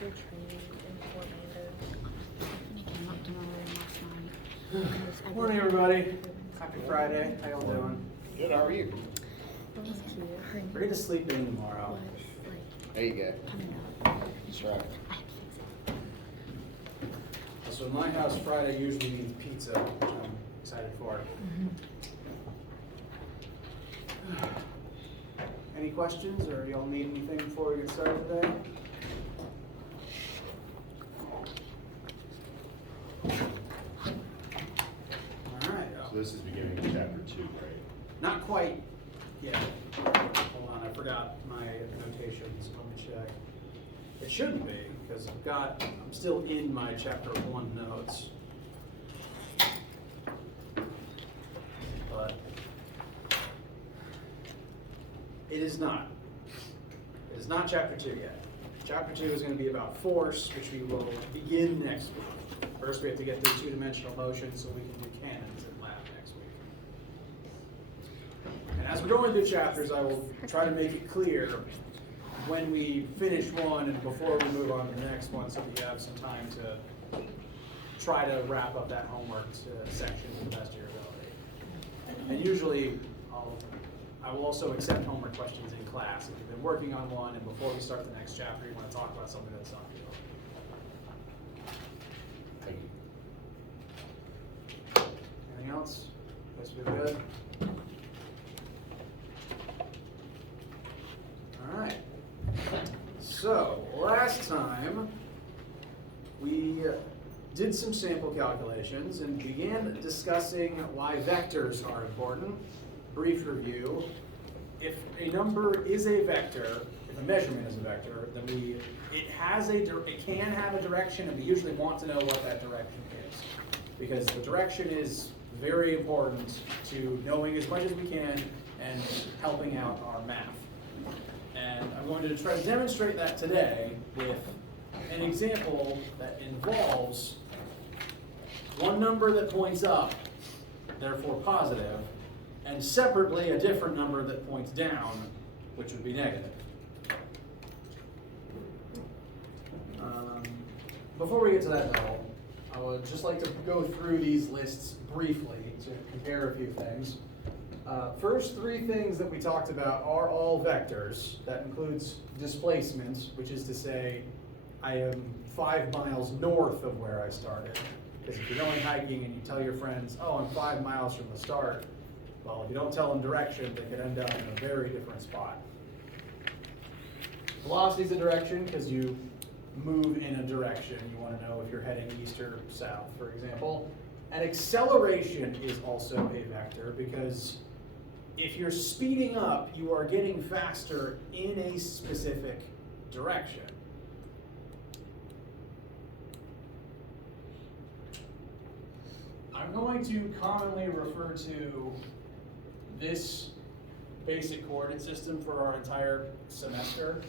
your training in Orlando. Stephanie came up to my room last night. Morning, everybody. Happy Friday. How y'all doing? Good, how are you? It was cute. Her We're going to sleep in tomorrow. was like There you go. coming up. That's right. I had to fix it. So in my house, Friday usually means pizza, which I'm excited for. Any questions, or y'all need anything before we get started today? All right. So this is beginning of chapter 2, right? Not quite yet. Hold on, I forgot my notations. Let me check. It shouldn't be, because I'm still in my chapter 1 notes. But it is not. It is not chapter 2 yet. Chapter 2 is going to be about force, which we will begin next week. First, we have to get through two-dimensional motion so we can do cannons in lab next week. And as we're going through chapters, I will try to make it clear when we finish one and before we move on to the next one, so that you have some time to try to wrap up that homework section to the best of your ability. And usually, I will also accept homework questions in class if you've been working on one, and before we start the next chapter, you want to talk about something that's not you. Thank you. Anything else? Guess we're good. All right. So last time we did some sample calculations and began discussing why vectors are important. Brief review. If a number is a vector, if a measurement is a vector, then it can have a direction, and we usually want to know what that direction is, because the direction is very important to knowing as much as we can and helping out our math. And I'm going to try to demonstrate that today with an example that involves one number that points up, therefore positive, and separately a different number that points down, which would be negative. Before we get to that though, I would just like to go through these lists briefly to compare a few things. First three things that we talked about are all vectors. That includes displacement, which is to say I am 5 miles north of where I started. Because if you're going hiking and you tell your friends, oh, I'm 5 miles from the start, well, if you don't tell them direction, they could end up in a very different spot. Velocity is a direction because you move in a direction. You want to know if you're heading east or south, for example. And acceleration is also a vector because if you're speeding up, you are getting faster in a specific direction. I'm going to commonly refer to this basic coordinate system for our entire semester.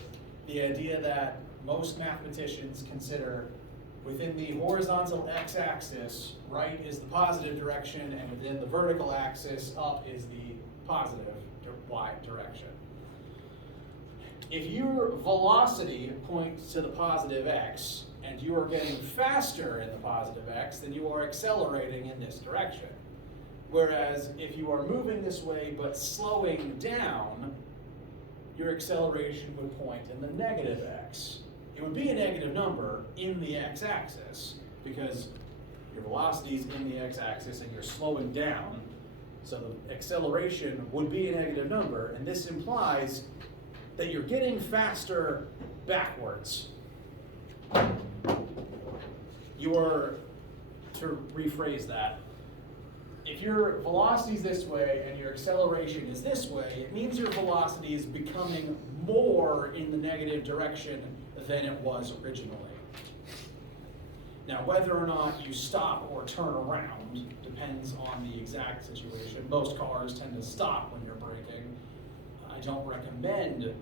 The idea that most mathematicians consider within the horizontal x-axis, right is the positive direction, and within the vertical axis, up is the positive y direction. If your velocity points to the positive x, and you are getting faster in the positive x, then you are accelerating in this direction. Whereas if you are moving this way but slowing down, your acceleration would point in the negative x. It would be a negative number in the x-axis because your velocity is in the x-axis and you're slowing down, so the acceleration would be a negative number, and this implies that you're getting faster backwards. To rephrase that, if your velocity is this way and your acceleration is this way, it means your velocity is becoming more in the negative direction than it was originally. Now, whether or not you stop or turn around depends on the exact situation. Most cars tend to stop when you're braking. I don't recommend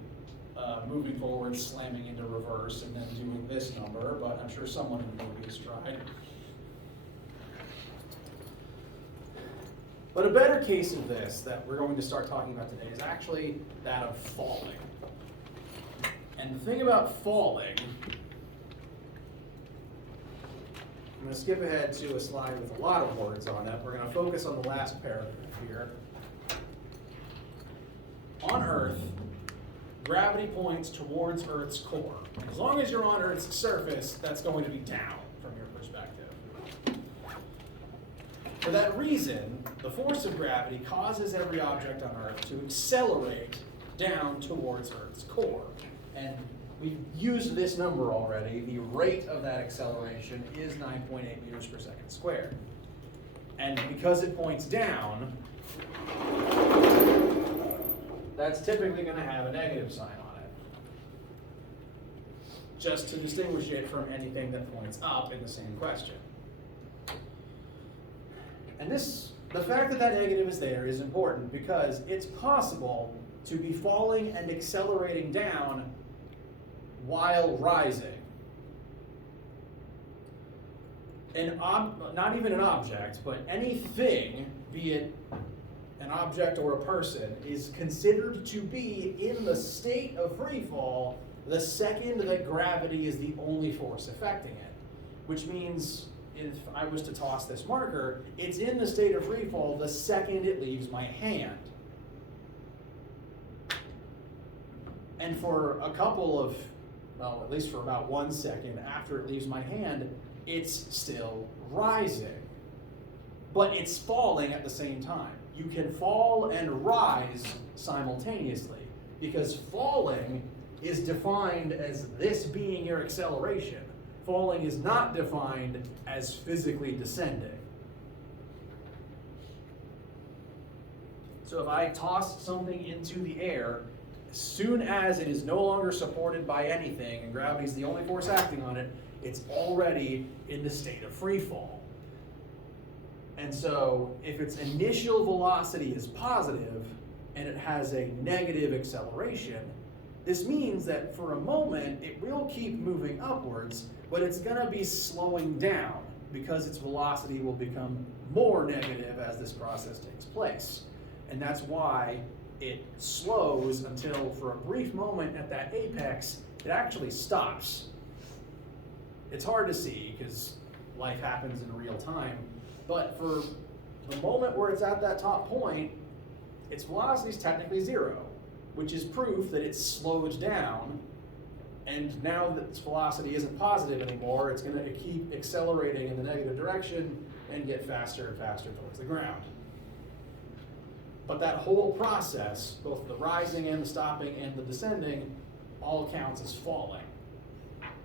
moving forward, slamming into reverse, and then doing this number, but I'm sure someone in the movie has tried. But a better case of this that we're going to start talking about today is actually that of falling. And the thing about falling I'm going to skip ahead to a slide with a lot of words on it. We're going to focus on the last paragraph here. On Earth, gravity points towards Earth's core. As long as you're on Earth's surface, that's going to be down from your perspective. For that reason, the force of gravity causes every object on Earth to accelerate down towards Earth's core. And we've used this number already. The rate of that acceleration is 9.8 meters per second squared. And because it points down, that's typically going to have a negative sign on it, just to distinguish it from anything that points up in the same question. And the fact that that negative is there is important because it's possible to be falling and accelerating down while rising. Not even an object, but anything, be it an object or a person, is considered to be in the state of free fall the second that gravity is the only force affecting it. Which means if I was to toss this marker, it's in the state of free fall the second it leaves my hand. And for a couple of, well, at least for about 1 second after it leaves my hand, it's still rising. But it's falling at the same time. You can fall and rise simultaneously because falling is defined as this being your acceleration. Falling is not defined as physically descending. So if I toss something into the air, as soon as it is no longer supported by anything and gravity is the only force acting on it, it's already in the state of free fall. And so if its initial velocity is positive and it has a negative acceleration, this means that for a moment it will keep moving upwards, but it's going to be slowing down because its velocity will become more negative as this process takes place. And that's why it slows until for a brief moment at that apex, it actually stops. It's hard to see because life happens in real time, but for the moment where it's at that top point, its velocity is technically zero, which is proof that it's slowed down, and now that its velocity isn't positive anymore, it's going to keep accelerating in the negative direction and get faster and faster towards the ground. But that whole process, both the rising and the stopping and the descending, all counts as falling.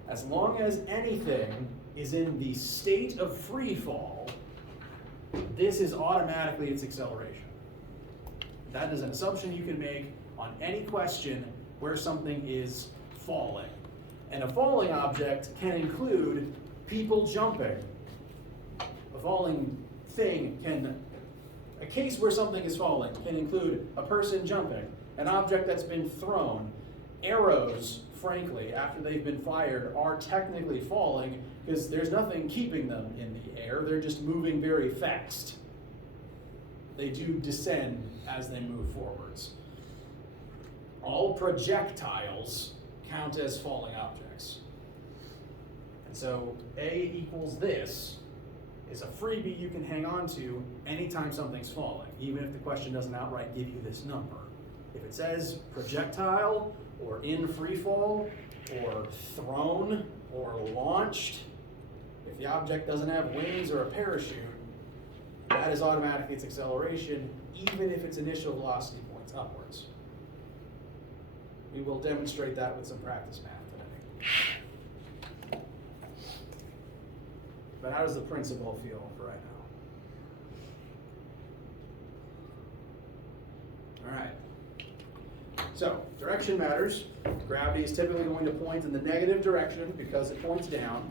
As long as anything is in the state of free fall, this is automatically its acceleration. That is an assumption you can make on any question where something is falling. And a falling object can include people jumping. A falling thing a case where something is falling can include a person jumping, an object that's been thrown. Arrows, frankly, after they've been fired, are technically falling because there's nothing keeping them in the air. They're just moving very fast. They do descend as they move forwards. All projectiles count as falling objects. And so A equals this is a freebie you can hang on to anytime something's falling, even if the question doesn't outright give you this number. If it says projectile, or in free fall, or thrown, or launched, if the object doesn't have wings or a parachute, that is automatically its acceleration, even if its initial velocity points upwards. We will demonstrate that with some practice math today. But how does the principle feel for right now? All right. So, direction matters. Gravity is typically going to point in the negative direction because it points down.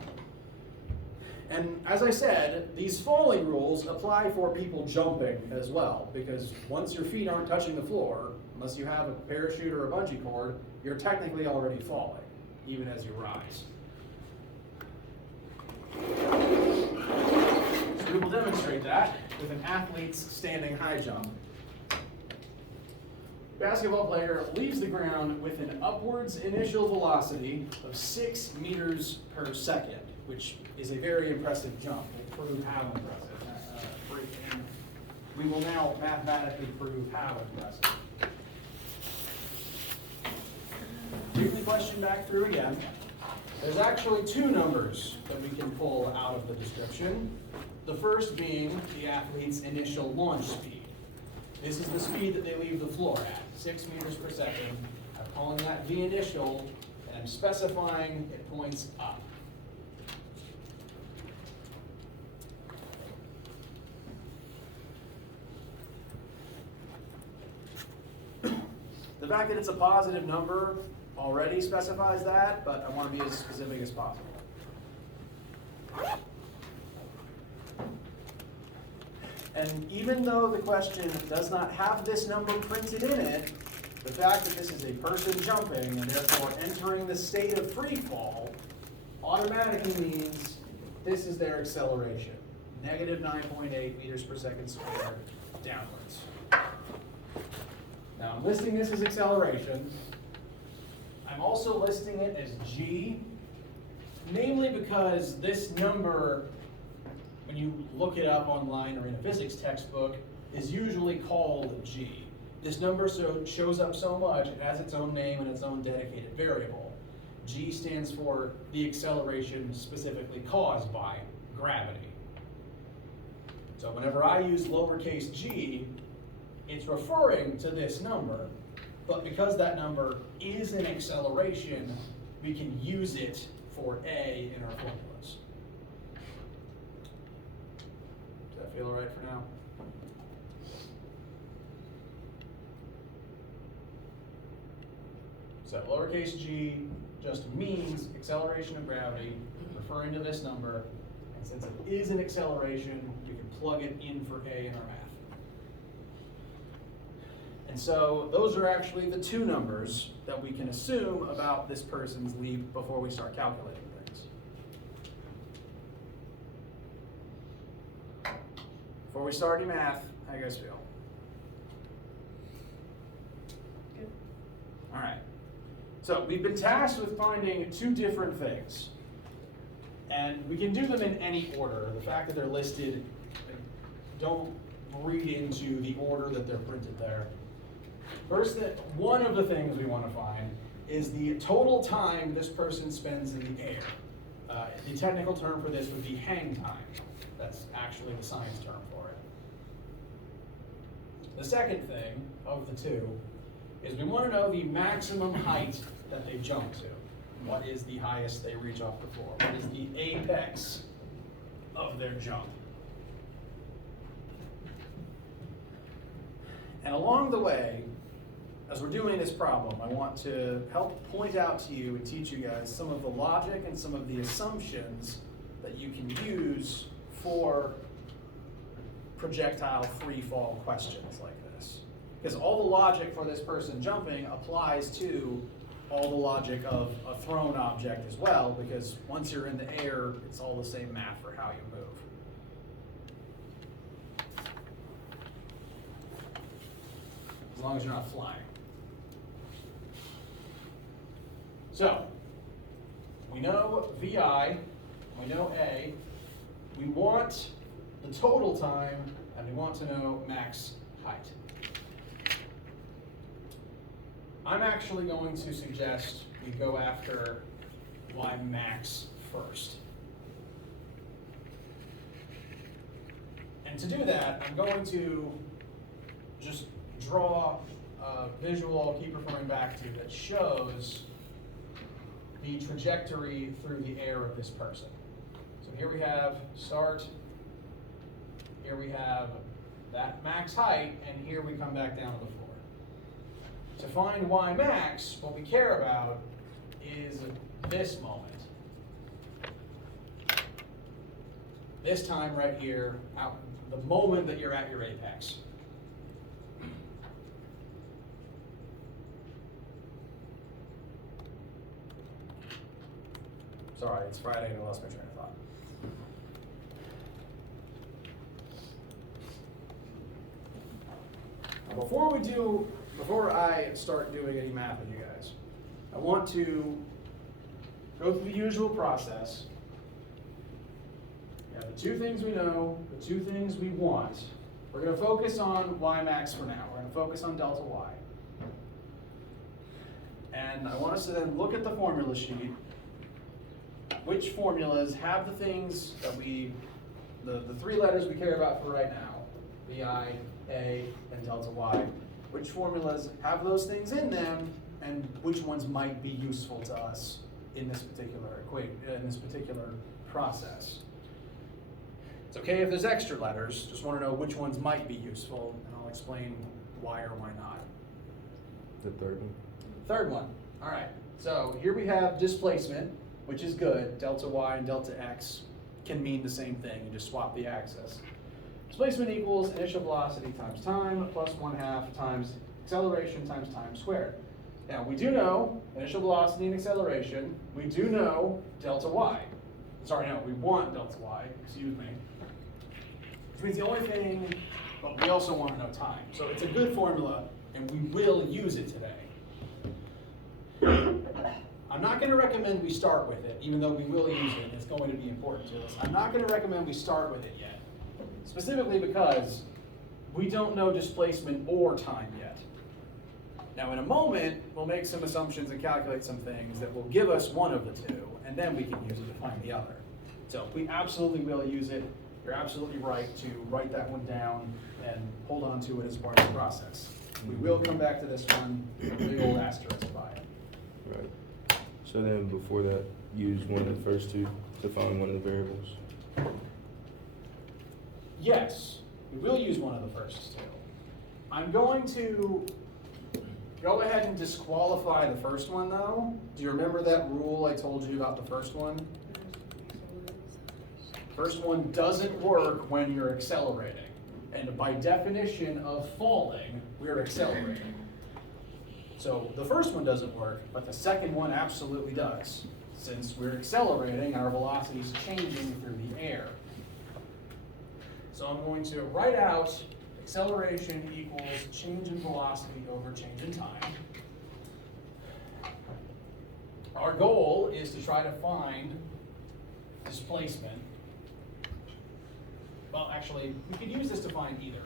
And as I said, these falling rules apply for people jumping as well, because once your feet aren't touching the floor, unless you have a parachute or a bungee cord, you're technically already falling, even as you rise. So we will demonstrate that with an athlete's standing high jump. Basketball player leaves the ground with an upwards initial velocity of 6 meters per second. which is a very impressive jump. We'll prove how impressive. And we will now mathematically prove how impressive. Read the question back through again. There's actually two numbers that we can pull out of the description. The first being the athlete's initial launch speed. This is the speed that they leave the floor at, 6 meters per second. I'm calling that V initial, and I'm specifying it points up. The fact that it's a positive number already specifies that, but I want to be as specific as possible. And even though the question does not have this number printed in it, the fact that this is a person jumping and therefore entering the state of free fall automatically means this is their acceleration, negative 9.8 meters per second squared downwards. Now I'm listing this as acceleration. I'm also listing it as g, namely because this number, when you look it up online or in a physics textbook, is usually called g. This number shows up so much, it has its own name and its own dedicated variable. G stands for the acceleration specifically caused by gravity. So whenever I use lowercase g, it's referring to this number, but because that number is an acceleration, we can use it for A in our formulas. Does that feel all right for now? So lowercase g just means acceleration of gravity, referring to this number, and since it is an acceleration, we can plug it in for A in our math. And so those are actually the two numbers that we can assume about this person's leap before we start calculating things. Before we start any math, how do you guys feel? Good. All right. So we've been tasked with finding two different things. And we can do them in any order. The fact that they're listed, don't read into the order that they're printed there. First, one of the things we want to find is the total time this person spends in the air. The technical term for this would be hang time. That's actually the science term for it. The second thing of the two is we want to know the maximum height that they jump to. What is the highest they reach off the floor? What is the apex of their jump? And along the way, as we're doing this problem, I want to help point out to you and teach you guys some of the logic and some of the assumptions that you can use for projectile free fall questions like this. Because all the logic for this person jumping applies to all the logic of a thrown object as well, because once you're in the air, it's all the same math for how you move. As long as you're not flying. So, we know VI, we know A, we want the total time, and we want to know max height. I'm actually going to suggest we go after Y max first. And to do that, I'm going to just draw a visual I'll keep referring back to that shows the trajectory through the air of this person. So here we have start, here we have that max height, and here we come back down to the floor. To find Y max, what we care about is this moment. This time right here, out the moment that you're at your apex. Sorry, it's Friday and I lost my train of thought. Now before I start doing any math with you guys, I want to go through the usual process We have the two things we know, the two things we want. We're going to focus on y max for now. We're going to focus on delta y. And I want us to then look at the formula sheet. Which formulas have the things that the three letters we care about for right now, bi, a, and delta y. Which formulas have those things in them, and which ones might be useful to us in this particular process. It's okay if there's extra letters, just want to know which ones might be useful, and I'll explain why or why not. The third one. Third one, all right. So here we have displacement, which is good. Delta y and delta x can mean the same thing, you just swap the axis. Displacement equals initial velocity times time plus 1/2 times acceleration times time squared. Now we do know initial velocity and acceleration. We do know delta y. Sorry, no, we want delta y, excuse me. Which means the only thing, but we also want to know time. So it's a good formula, and we will use it today. I'm not going to recommend we start with it, even though we will use it, and it's going to be important to us. I'm not going to recommend we start with it yet, specifically because we don't know displacement or time yet. Now in a moment, we'll make some assumptions and calculate some things that will give us one of the two, and then we can use it to find the other. So we absolutely will use it. You're absolutely right to write that one down and hold on to it as part of the process. We will come back to this one with a big old asterisk by it. Right. So then before that, use one of the first two to find one of the variables. Yes, we will use one of the first two. I'm going to go ahead and disqualify the first one though. Do you remember that rule I told you about the first one? First one doesn't work when you're accelerating. And by definition of falling, we're accelerating. So the first one doesn't work, but the second one absolutely does. Since we're accelerating, our velocity is changing through the air. So I'm going to write out acceleration equals change in velocity over change in time. Our goal is to try to find displacement. Well, actually, we could use this to find either.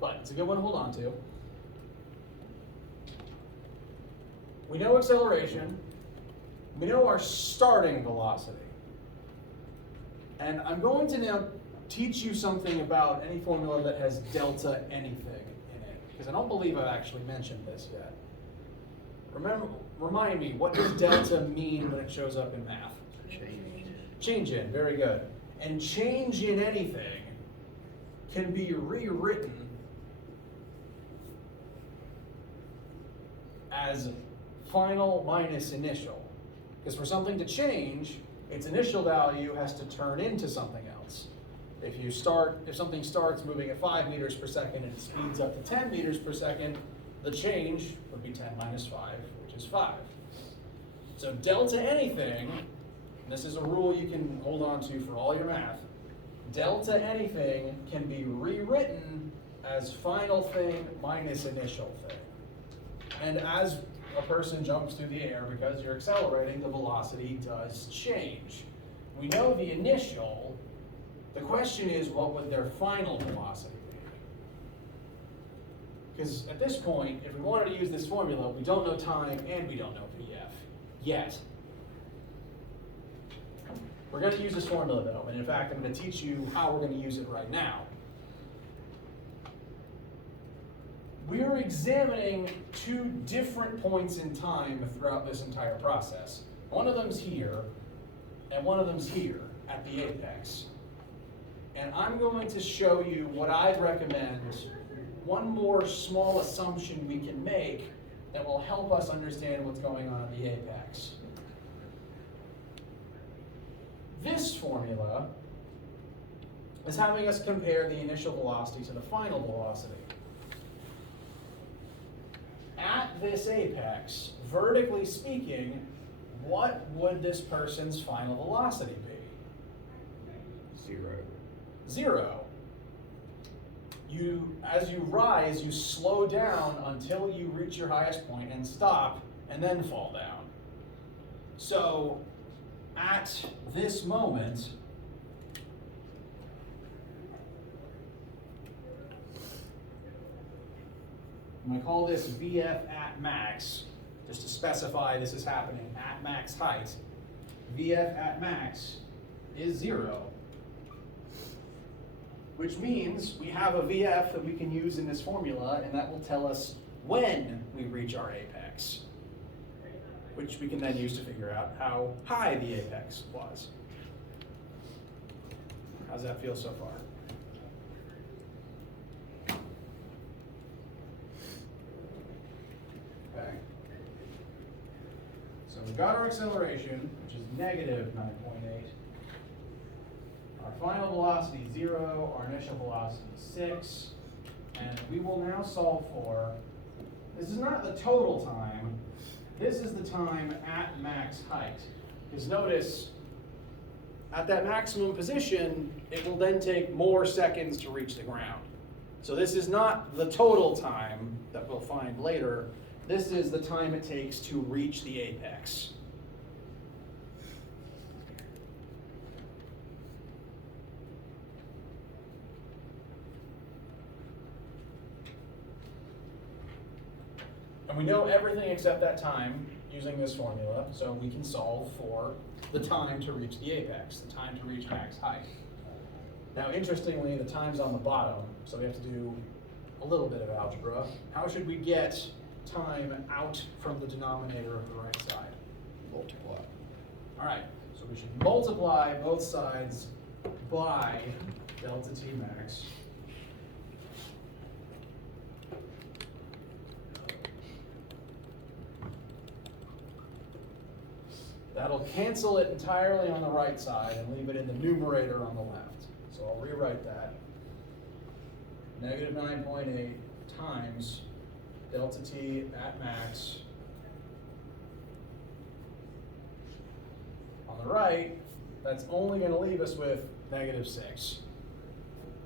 But it's a good one to hold on to. We know acceleration. We know our starting velocity. And I'm going to now teach you something about any formula that has delta anything in it, because I don't believe I've actually mentioned this yet. Remind me, what does delta mean when it shows up in math? Change in, very good. And change in anything can be rewritten as final minus initial. Because for something to change, its initial value has to turn into something else. If something starts moving at 5 meters per second and it speeds up to 10 meters per second, the change would be 10 minus 5, which is 5. So delta anything, and this is a rule you can hold on to for all your math, delta anything can be rewritten as final thing minus initial thing. And as a person jumps through the air, because you're accelerating, the velocity does change. We know the initial. The question is, what would their final velocity be? Because at this point, if we wanted to use this formula, we don't know time and we don't know VF yet. We're going to use this formula though, and in fact, I'm going to teach you how we're going to use it right now. We are examining two different points in time throughout this entire process. One of them's here, and one of them's here at the apex. And I'm going to show you what I'd recommend, one more small assumption we can make that will help us understand what's going on at the apex. This formula is having us compare the initial velocity to the final velocity. At this apex, vertically speaking, what would this person's final velocity be? 0. As you rise, you slow down until you reach your highest point and stop, and then fall down. So, at this moment, I'm going to call this VF at max, just to specify this is happening at max height. VF at max is 0, which means we have a VF that we can use in this formula, and that will tell us when we reach our apex, which we can then use to figure out how high the apex was. How's that feel so far? Okay. So we've got our acceleration, which is negative 9.8. Our final velocity is 0, our initial velocity is 6. And we will now solve for, this is not the total time, this is the time at max height. Because notice, at that maximum position, it will then take more seconds to reach the ground. So this is not the total time that we'll find later. This is the time it takes to reach the apex. And we know everything except that time using this formula, so we can solve for the time to reach the apex, the time to reach max height. Now, interestingly, the time's on the bottom, so we have to do a little bit of algebra. How should we get time out from the denominator of the right side? Multiply. All right, so we should multiply both sides by delta T max. That'll cancel it entirely on the right side and leave it in the numerator on the left. So I'll rewrite that. Negative 9.8 times delta T at max. On the right, that's only going to leave us with negative 6.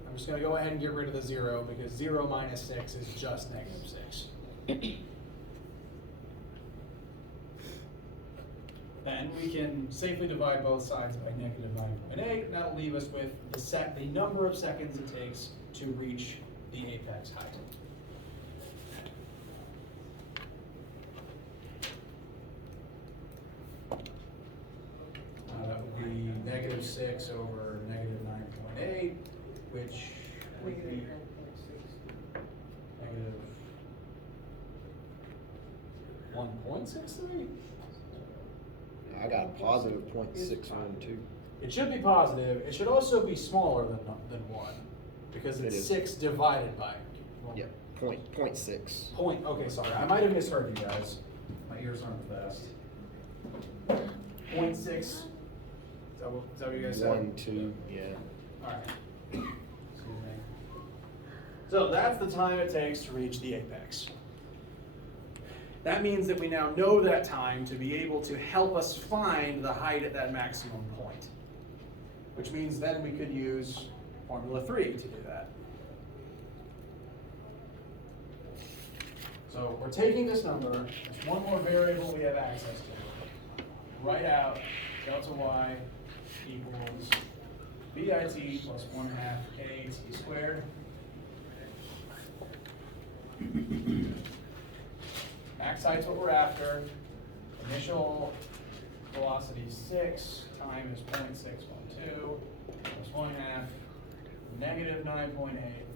I'm just going to go ahead and get rid of the 0 because 0 minus 6 is just negative 6. Then we can safely divide both sides by negative 9.8, and that'll leave us with the number of seconds it takes to reach the apex height. That would be negative 6 over negative 9.8, which would be negative 1.63? I got a positive 0.612. It should be positive. It should also be smaller than 1, because It it's is. 6 divided by. Yeah, point 6. Okay, sorry. I might have misheard you guys. My ears aren't the best. 0.6. Is that what you guys said? 1, 2, yeah. All right. Excuse me. So that's the time it takes to reach the apex. That means that we now know that time to be able to help us find the height at that maximum point. Which means then we could use Formula 3 to do that. So we're taking this number, there's one more variable we have access to. Write out delta y equals bit plus 1/2 kt squared. Max height's what we're after. Initial velocity is 6, time is 0.612, plus 1/2, negative 9.8,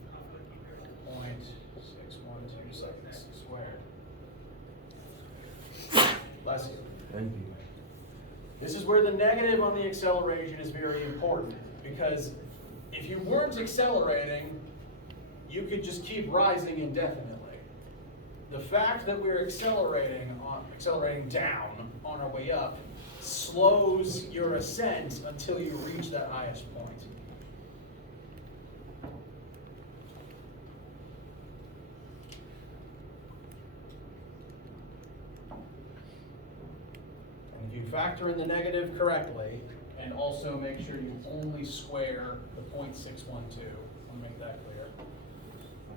0.612 seconds squared. Bless you. Thank you. This is where the negative on the acceleration is very important, because if you weren't accelerating, you could just keep rising indefinitely. The fact that we're accelerating down on our way up slows your ascent until you reach that highest point. And if you factor in the negative correctly, and also make sure you only square the 0.612, I'll make that clear,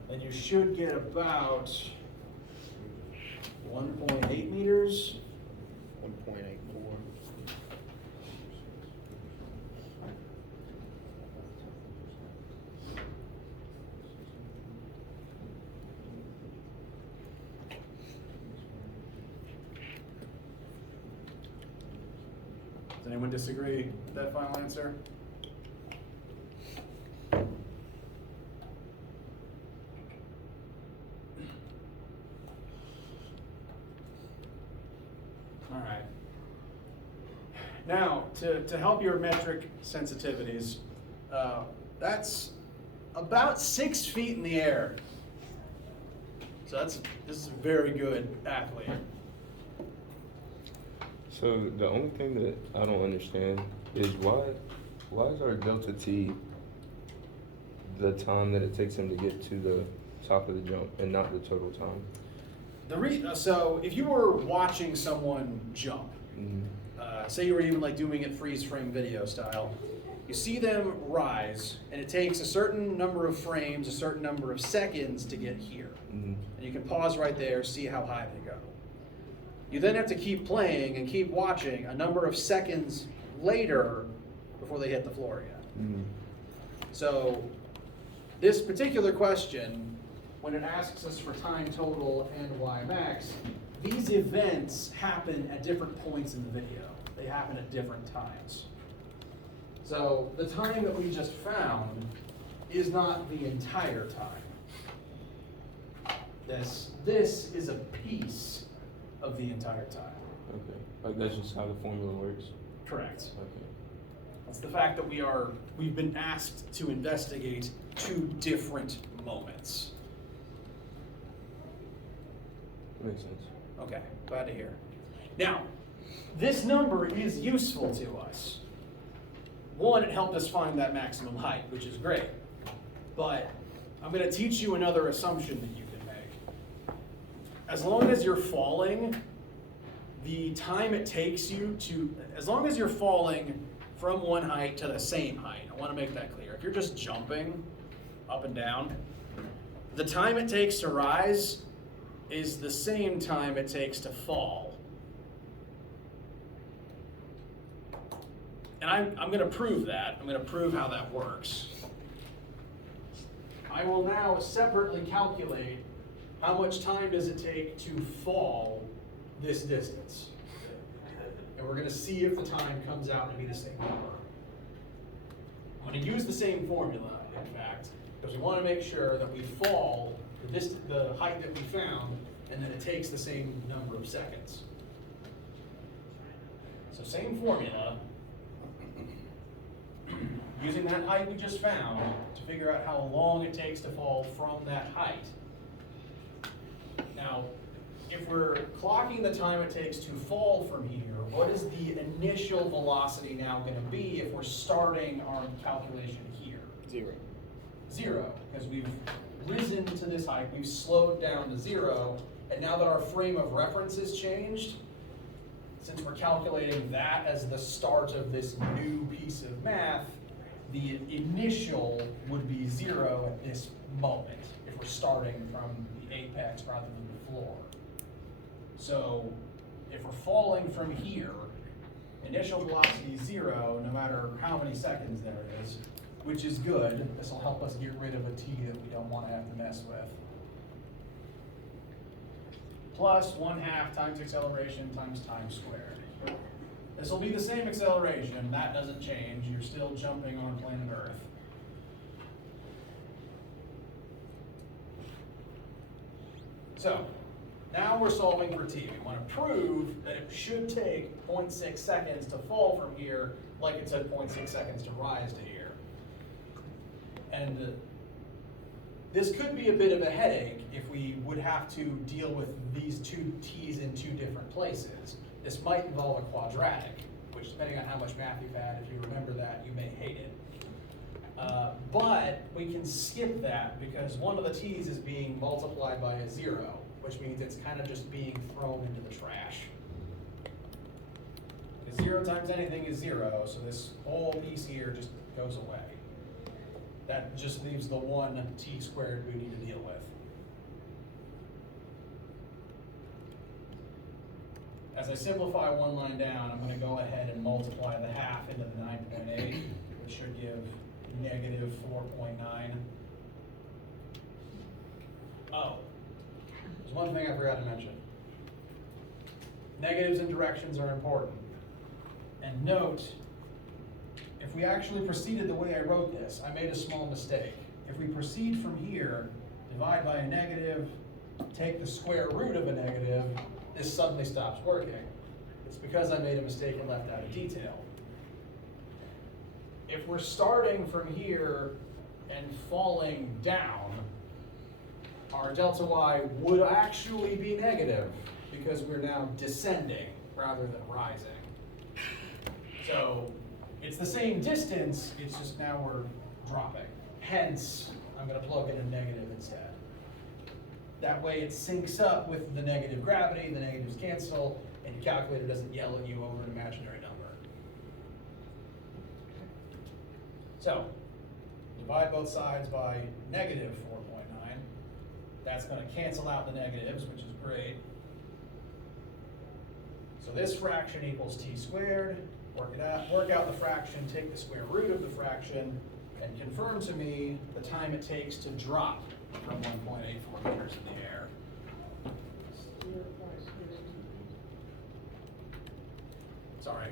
then you should get about 1.8 meters. 1.84. anyone disagree with that final answer? All right. Now, to help your metric sensitivities, that's about 6 feet in the air. So this is a very good athlete. So the only thing that I don't understand is why is our delta t the time that it takes him to get to the top of the jump and not the total time? So if you were watching someone jump, Mhm. say you were even like doing it freeze frame video style, you see them rise, and it takes a certain number of frames, a certain number of seconds to get here. Mhm. And you can pause right there, see how high they go. You then have to keep playing and keep watching a number of seconds later before they hit the floor again. Mhm. So this particular question, when it asks us for time total and Y max, these events happen at different points in the video. They happen at different times. So the time that we just found is not the entire time. This is a piece of the entire time. Okay. Like that's just how the formula works. Correct. Okay. It's the fact that we've been asked to investigate 2 different moments. Makes sense. Okay, glad to hear. Now, this number is useful to us. One, it helped us find that maximum height, which is great. But I'm going to teach you another assumption that you can make. As long as you're falling, the time it takes you to, as long as you're falling from one height to the same height, I want to make that clear. If you're just jumping up and down, the time it takes to rise is the same time it takes to fall. And I'm going to prove that. I'm going to prove how that works. I will now separately calculate how much time does it take to fall this distance. And we're going to see if the time comes out to be the same number. I'm going to use the same formula, in fact, because we want to make sure that we fall the height that we found, and that it takes the same number of seconds. So same formula, using that height we just found to figure out how long it takes to fall from that height. Now, if we're clocking the time it takes to fall from here, what is the initial velocity now going to be if we're starting our calculation here? 0. 0, because we've risen to this height, we've slowed down to 0, and now that our frame of reference has changed, since we're calculating that as the start of this new piece of math, the initial would be 0 at this moment, if we're starting from the apex rather than the floor. So if we're falling from here, initial velocity is 0, no matter how many seconds there is, which is good. This will help us get rid of a t that we don't want to have to mess with. Plus 1/2 times acceleration times time squared. This will be the same acceleration. That doesn't change. You're still jumping on planet Earth. So now we're solving for t. We want to prove that it should take 0.6 seconds to fall from here, like it took 0.6 seconds to rise to here. And this could be a bit of a headache if we would have to deal with these 2 t's in 2 different places. This might involve a quadratic, which depending on how much math you've had, if you remember that, you may hate it. But we can skip that because one of the t's is being multiplied by a 0, which means it's kind of just being thrown into the trash. Because 0 times anything is 0, so this whole piece here just goes away. That just leaves the 1 t squared we need to deal with. As I simplify one line down, I'm going to go ahead and multiply the 1/2 into the 9.8, which should give negative 4.9. Oh, there's one thing I forgot to mention. Negatives and directions are important. And note, if we actually proceeded the way I wrote this, I made a small mistake. If we proceed from here, divide by a negative, take the square root of a negative, this suddenly stops working. It's because I made a mistake and left out a detail. If we're starting from here and falling down, our delta y would actually be negative because we're now descending rather than rising. So it's the same distance, it's just now we're dropping. Hence, I'm going to plug in a negative instead. That way it syncs up with the negative gravity, the negatives cancel, and your calculator doesn't yell at you over an imaginary number. So, divide both sides by negative 4.9. That's going to cancel out the negatives, which is great. So this fraction equals t squared. Work out the fraction, take the square root of the fraction, and confirm to me the time it takes to drop from 1.84 meters in the air. Sorry,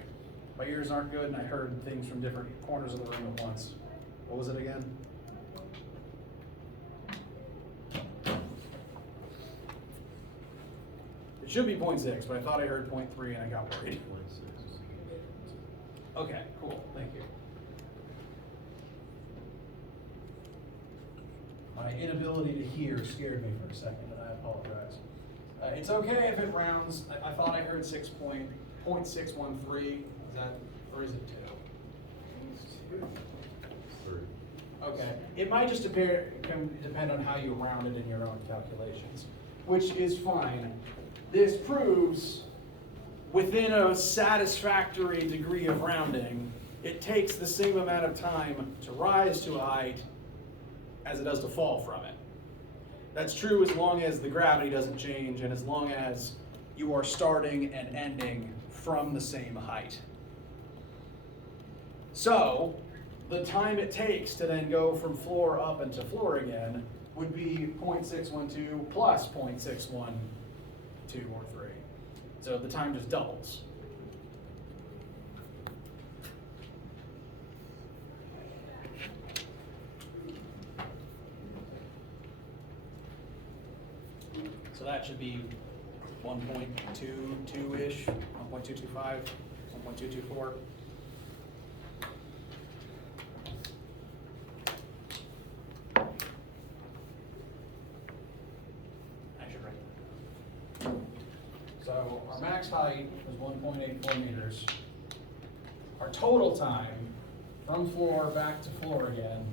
my ears aren't good and I heard things from different corners of the room at once. What was it again? It should be 0.6, but I thought I heard 0.3 and I got worried. Okay, cool, thank you. My inability to hear scared me for a second, and I apologize. It's okay if it rounds. I thought I heard 0.613. Is that, or is it 2? 3. Okay, it might just depend on how you round it in your own calculations, which is fine. This proves within a satisfactory degree of rounding, it takes the same amount of time to rise to a height as it does to fall from it. That's true as long as the gravity doesn't change and as long as you are starting and ending from the same height. So, the time it takes to then go from floor up into floor again would be 0.612 plus 0.612 or 3. So the time just doubles. So that should be 1.22-ish, 1.225, 1.224. So our max height was 1.84 meters. Our total time from floor back to floor again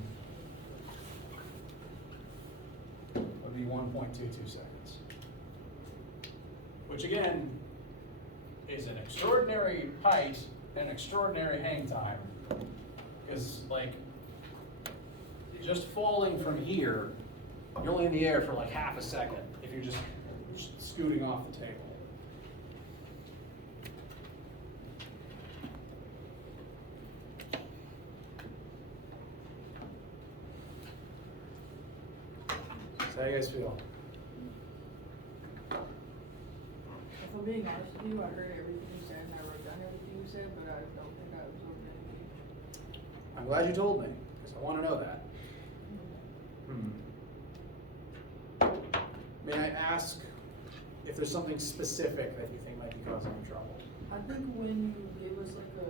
would be 1.22 seconds. Which again is an extraordinary height and extraordinary hang time. Because like just falling from here, you're only in the air for like half a second if you're just scooting off the table. So how do you guys feel? If I'm being honest with you, I heard everything you said and I wrote down everything you said, but I don't think I absorbed anything. I'm glad you told me, because I want to know that. May I ask if there's something specific that you think might be causing you trouble? I think when you gave us like a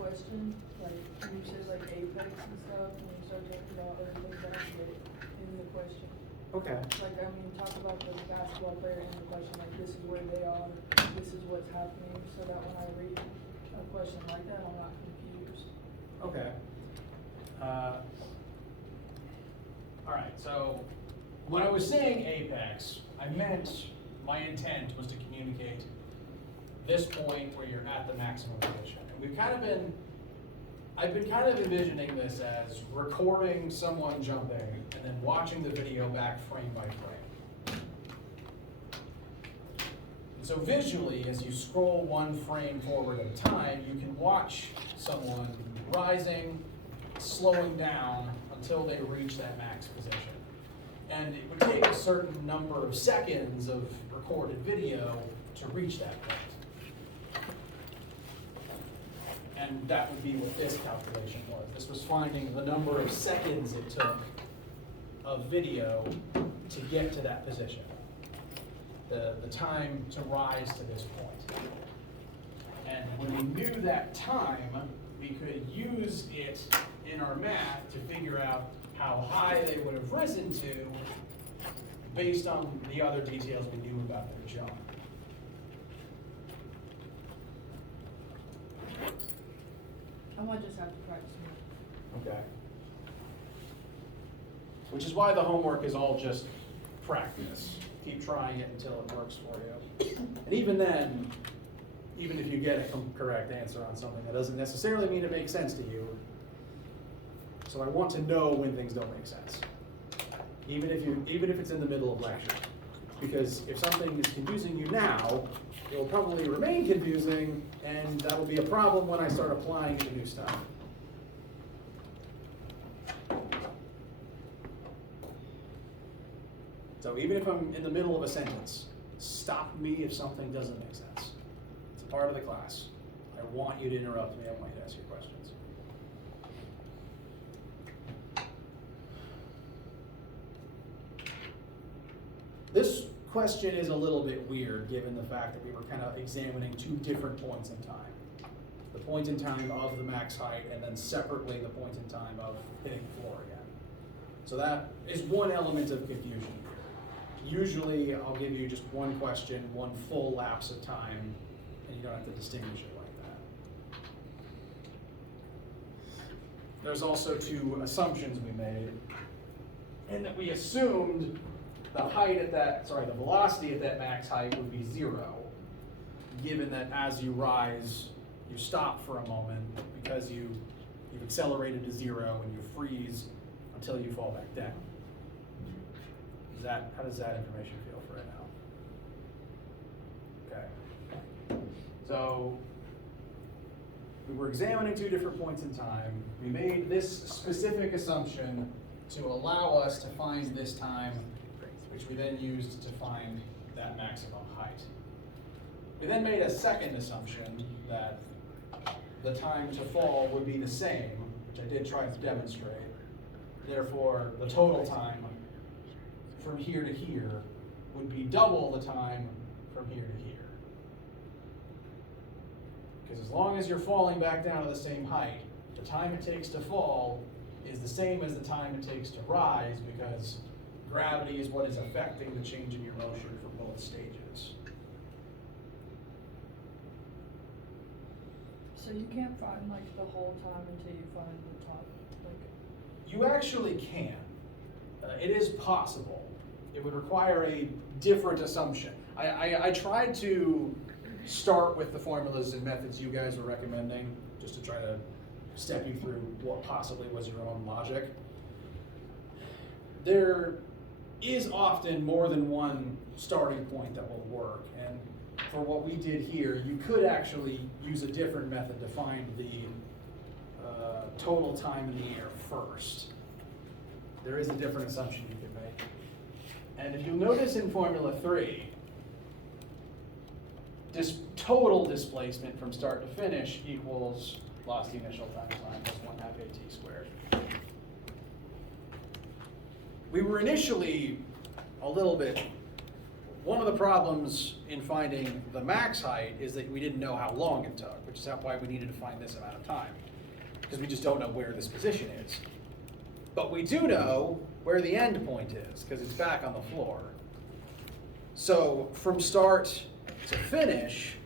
question, like you said like apex and stuff, when you started talking about other things, I didn't get it in the question. Okay. Like, I mean, talk about the basketball player in the question, like this is where they are, this is what's happening, so that when I read a question like that, I'm not confused. Okay. All right, so when I was saying apex, I meant, my intent was to communicate this point where you're at the maximum position. And I've been kind of envisioning this as recording someone jumping and then watching the video back frame by frame. So visually, as you scroll one frame forward at a time, you can watch someone rising, slowing down until they reach that max position. And it would take a certain number of seconds of recorded video to reach that point. And that would be what this calculation was. This was finding the number of seconds it took of video to get to that position. The time to rise to this point. And when we knew that time, we could use it in our math to figure out how high they would have risen to based on the other details we knew about their jump. I might just have to practice more. Okay. Which is why the homework is all just practice. Keep trying it until it works for you. And even then, even if you get a correct answer on something, that doesn't necessarily mean it makes sense to you. So I want to know when things don't make sense. Even if it's in the middle of lecture. Because if something is confusing you now, it will probably remain confusing, and that will be a problem when I start applying the new stuff. So even if I'm in the middle of a sentence, stop me if something doesn't make sense. It's a part of the class. I want you to interrupt me. I want you to ask your questions. This question is a little bit weird given the fact that we were kind of examining two different points in time. The point in time of the max height, and then separately the point in time of hitting the floor again. So that is one element of confusion. Usually I'll give you just one question, one full lapse of time, and you don't have to distinguish it like that. There's also two assumptions we made, and that we assumed the velocity at that max height would be 0, given that as you rise, you stop for a moment because you've accelerated to 0 and you freeze until you fall back down. How does that information feel for right now? Okay. So we were examining two different points in time. We made this specific assumption to allow us to find this time, which we then used to find that maximum height. We then made a second assumption that the time to fall would be the same, which I did try to demonstrate. Therefore, the total time from here to here would be double the time from here to here. Because as long as you're falling back down to the same height, the time it takes to fall is the same as the time it takes to rise, because gravity is what is affecting the change in your motion for both stages. So you can't find like the whole time until you find the top. You actually can. It is possible. It would require a different assumption. I tried to start with the formulas and methods you guys were recommending, just to try to step you through what possibly was your own logic. There is often more than one starting point that will work, and for what we did here, you could actually use a different method to find the total time in the air first. There is a different assumption you can make. And if you'll notice in Formula 3, this total displacement from start to finish equals velocity initial time plus 1/2 AT squared. We were initially a little bit, one of the problems in finding the max height is that we didn't know how long it took, which is why we needed to find this amount of time, because we just don't know where this position is. But we do know where the end point is, because it's back on the floor. So from start to finish,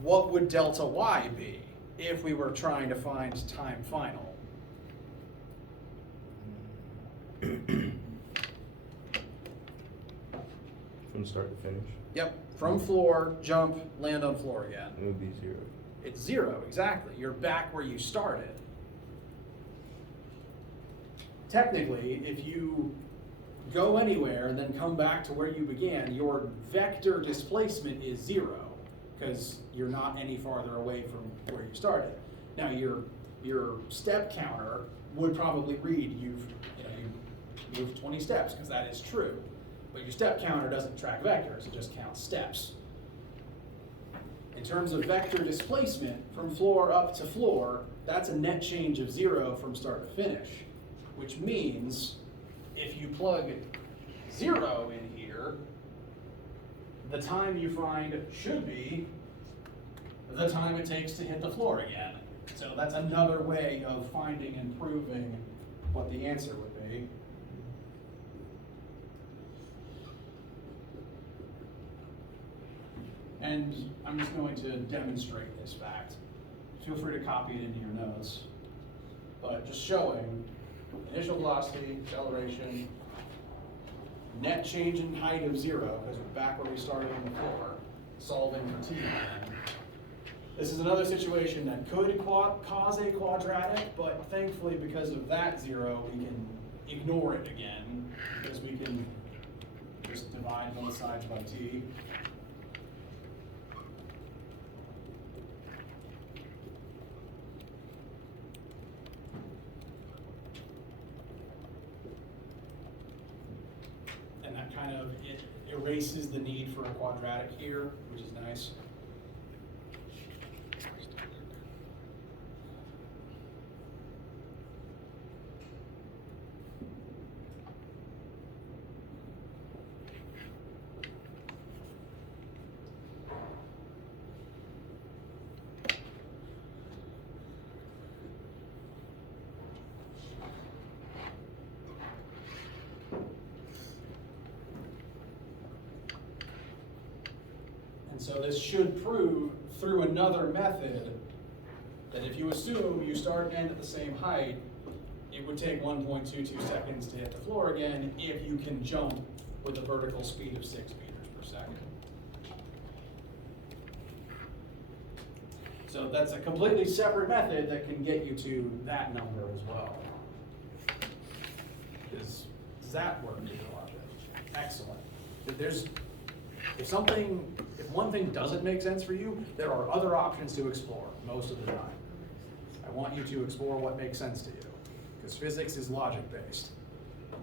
what would delta y be if we were trying to find time final? From start to finish, Yep, from floor, jump, land on floor again. it would be 0. It's 0, exactly. You're back where you started. Technically, if you go anywhere and then come back to where you began, your vector displacement is 0, because you're not any farther away from where you started. Now your step counter would probably read you moved 20 steps, because that is true. But your step counter doesn't track vectors, it just counts steps. In terms of vector displacement from floor up to floor, that's a net change of 0 from start to finish, which means if you plug 0 in here, the time you find should be the time it takes to hit the floor again. So that's another way of finding and proving what the answer would be. And I'm just going to demonstrate this fact. Feel free to copy it into your notes. But just showing initial velocity, acceleration, net change in height of 0, because we're back where we started on the floor, solving for t again. This is another situation that could cause a quadratic, but thankfully because of that 0, we can ignore it again, because we can just divide both sides by t. And that kind of erases the need for a quadratic here, which is nice. So this should prove through another method that if you assume you start and end at the same height, it would take 1.22 seconds to hit the floor again if you can jump with a vertical speed of 6 meters per second. So that's a completely separate method that can get you to that number as well. Does that work in your logic? Excellent. If one thing doesn't make sense for you, there are other options to explore most of the time. I want you to explore what makes sense to you, because physics is logic-based.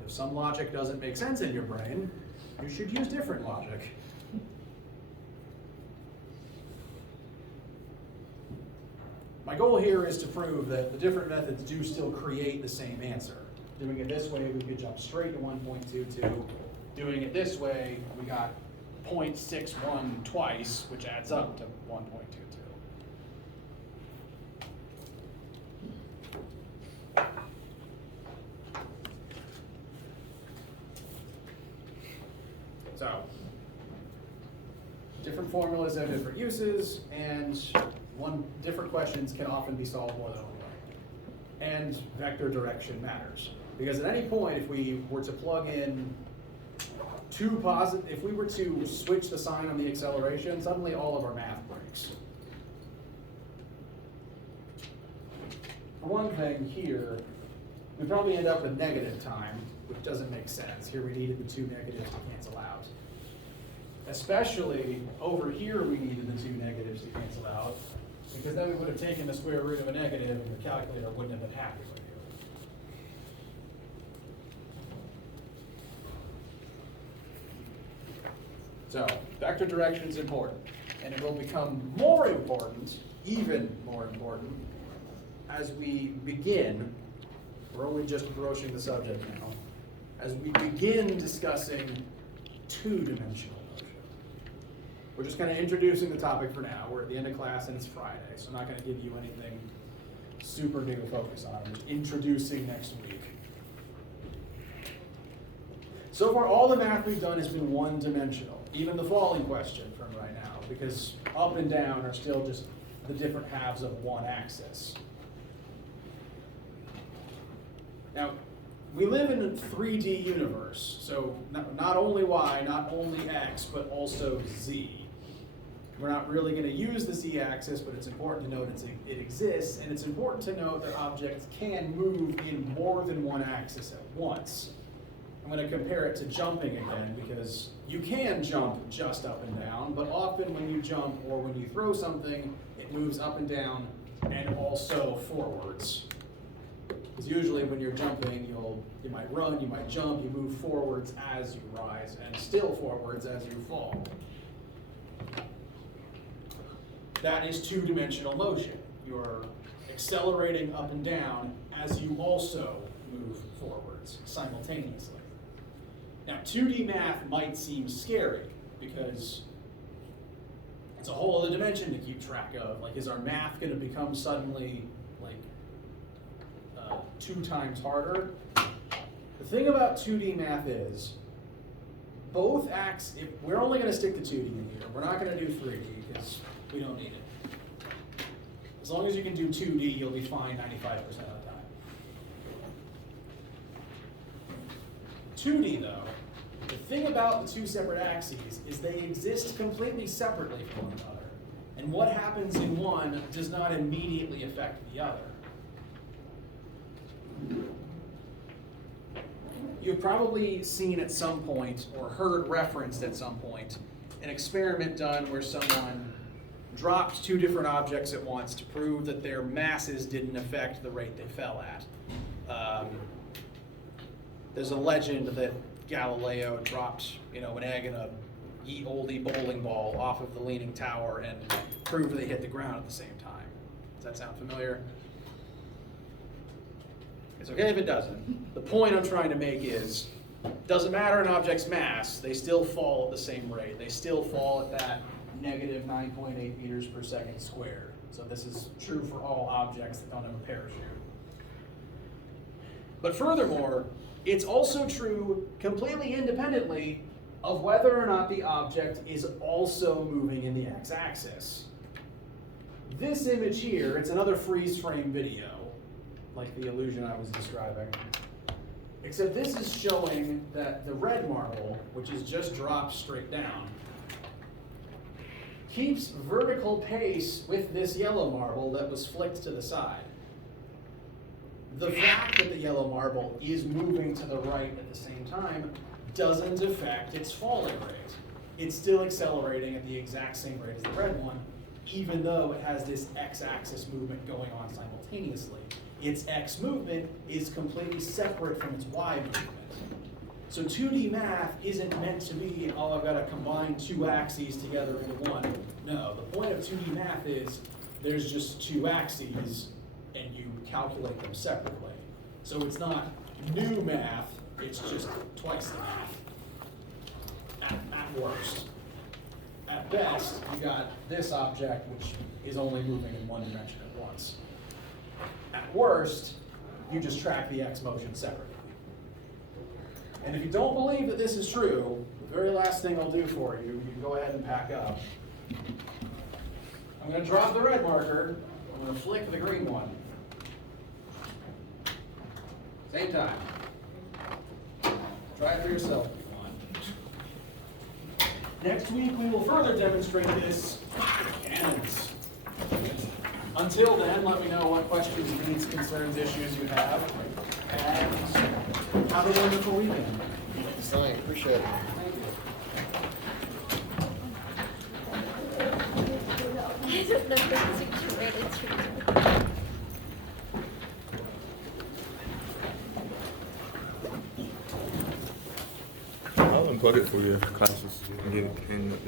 If some logic doesn't make sense in your brain, you should use different logic. My goal here is to prove that the different methods do still create the same answer. Doing it this way, we could jump straight to 1.22. Doing it this way, we got 0.61 twice, which adds up to 1.22. So, different formulas have different uses, and different questions can often be solved more than one way. And vector direction matters, because at any point, if we were to plug in if we were to switch the sign on the acceleration, suddenly all of our math breaks. For one thing here, we probably end up with negative time, which doesn't make sense. Here we needed the 2 negatives to cancel out. Especially over here we needed the 2 negatives to cancel out, because then we would have taken the square root of a negative and your calculator wouldn't have been happy with you. So, vector direction is important, and it will become more important, even more important, as we begin, we're only just broaching the subject now, as we begin discussing two-dimensional motion. We're just kind of introducing the topic for now. We're at the end of class and it's Friday, so I'm not going to give you anything super big to focus on. I'm just introducing next week. So far, all the math we've done has been one-dimensional. Even the falling question from right now, because up and down are still just the different halves of one axis. Now, we live in a 3D universe, so not only y, not only x, but also z. We're not really going to use the z-axis, but it's important to note it exists, and it's important to note that objects can move in more than one axis at once. I'm going to compare it to jumping again, because you can jump just up and down, but often when you jump or when you throw something, it moves up and down and also forwards. Because usually when you're jumping, you might run, you might jump, you move forwards as you rise, and still forwards as you fall. that is two-dimensional motion. You're accelerating up and down as you also move forwards simultaneously. Now, 2D math might seem scary because it's a whole other dimension to keep track of. Like, is our math going to become suddenly like 2 times harder? The thing about 2D math is both acts, if we're only going to stick to 2D in here. We're not going to do 3D because we don't need it. As long as you can do 2D, you'll be fine 95% of the time. 2D though, the thing about the two separate axes is they exist completely separately from one another. And what happens in one does not immediately affect the other. You've probably seen at some point, or heard referenced at some point, an experiment done where someone dropped 2 different objects at once to prove that their masses didn't affect the rate they fell at. There's a legend that Galileo dropped, an egg and a ye olde bowling ball off of the Leaning Tower and proved they hit the ground at the same time. Does that sound familiar? It's okay if it doesn't. The point I'm trying to make is, doesn't matter an object's mass, they still fall at the same rate. They still fall at that negative 9.8 meters per second squared. So this is true for all objects that don't have a parachute. But furthermore, it's also true completely independently of whether or not the object is also moving in the x-axis. This image here, it's another freeze frame video, like the illusion I was describing. Except this is showing that the red marble, which is just dropped straight down, keeps vertical pace with this yellow marble that was flicked to the side. The fact that the yellow marble is moving to the right at the same time doesn't affect its falling rate. It's still accelerating at the exact same rate as the red one, even though it has this x-axis movement going on simultaneously. Its x movement is completely separate from its y movement. So 2D math isn't meant to be, oh, I've got to combine 2 axes together into one. No, the point of 2D math is there's just 2 axes and you calculate them separately. So it's not new math, it's just twice the math, at worst. At best, you got this object which is only moving in one dimension at once. At worst, you just track the x motion separately. And if you don't believe that this is true, the very last thing I'll do for you, you can go ahead and pack up. I'm going to drop the red marker, I'm going to flick the green one. Same time. Try it for yourself if you want. Next week we will further demonstrate this with cannons. Until then, let me know what questions, needs, concerns, issues you have, and have a wonderful weekend. Thanks, appreciate it. Thank you. I don't know if it's related to. I'll unplug it for your classes and get it in.